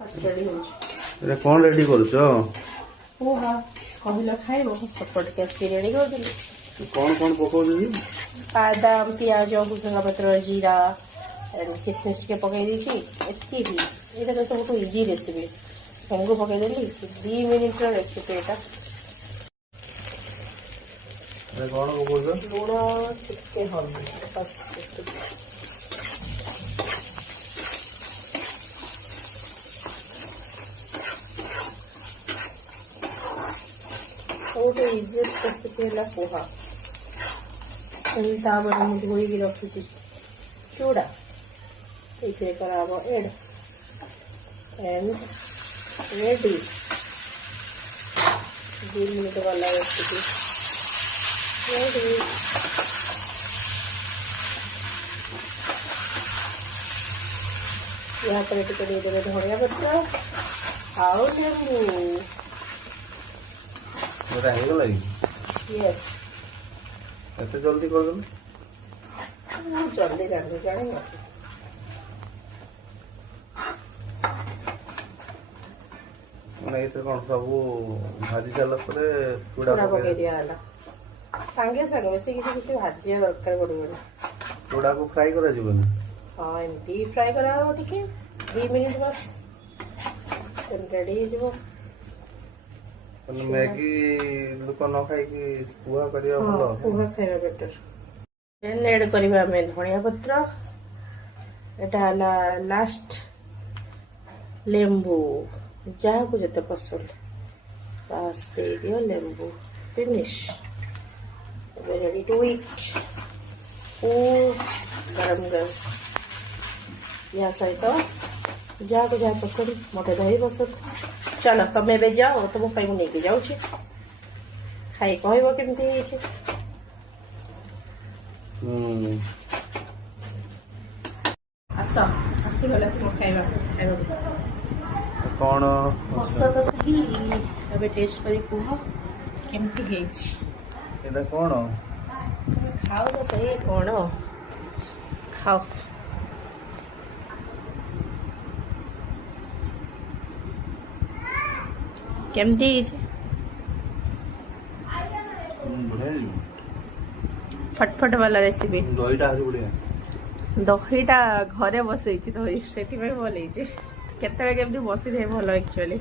ଏଟା କଣ ରେଡି କରୁଛ? पोहा कहल खाइब फटफट कैसे रेडी कर देली। कौन कौन पकाउछी? बादाम पियाज भुसंगा पत्र जीरा किसमिस टिके पकई देछि एतकी ही। एटा तो सबको इजी रेसिपी हमको पकई देली 2 मिनिट रो रेसिपी एटा। अरे कौन पकाउछ? लूण टिके हल्दी बस एतकी। सबुठ इजीएस्ट रेसिपी है पोहा। तापर मुझे धोई रखी चूड़ा ये कराब एड एंड रेडी 2 मिनट वाला रेसिपी रेडी। यहाँ पर टिके देदेवे धनिया पत्र आउ लेंबू। यस एते जल्दी कर दो। जल्दी जाने जाने माने एते कोन सब भाजी साला परे चूड़ा पकई दिया हला संगे संगे बेसी किसी किसी भाजिया दरकार पड़बनी। चूड़ा को फ्राई करा जीवनी। हाँ एमती फ्राई करा टिके 2 मिनिट बस रेडी हो। मैगी लोक न खाई कि पोहा करिया भलो। पोहा खाइबा बेटर। देन ऐड करबा में धनिया पत्र एटा हला लास्ट लेंबू जहाँ को जते पसंद बस दे दियो लेंबू फिनिश रेडी टू ईट। ओ गरम गरम या सहित जहाँ को जहाँ पसंद मते दही पसंद। चलो तुम ए जाओ तुम पाई नहीं जाऊँ खाई कह केमती आस आसीगला तुम खाइबा खाइबा कौन हस तो सही अबे टेस्ट करी कुह केमती हेछि एटा कौन खाओ तो सही कौन खाओ। केमती फटफट वाला रेसिपी। दहीटा हरी बढ़िया। दहीटा घरे बसई दही से भल केतवे केमती बसी जाए भल एक्चुअली।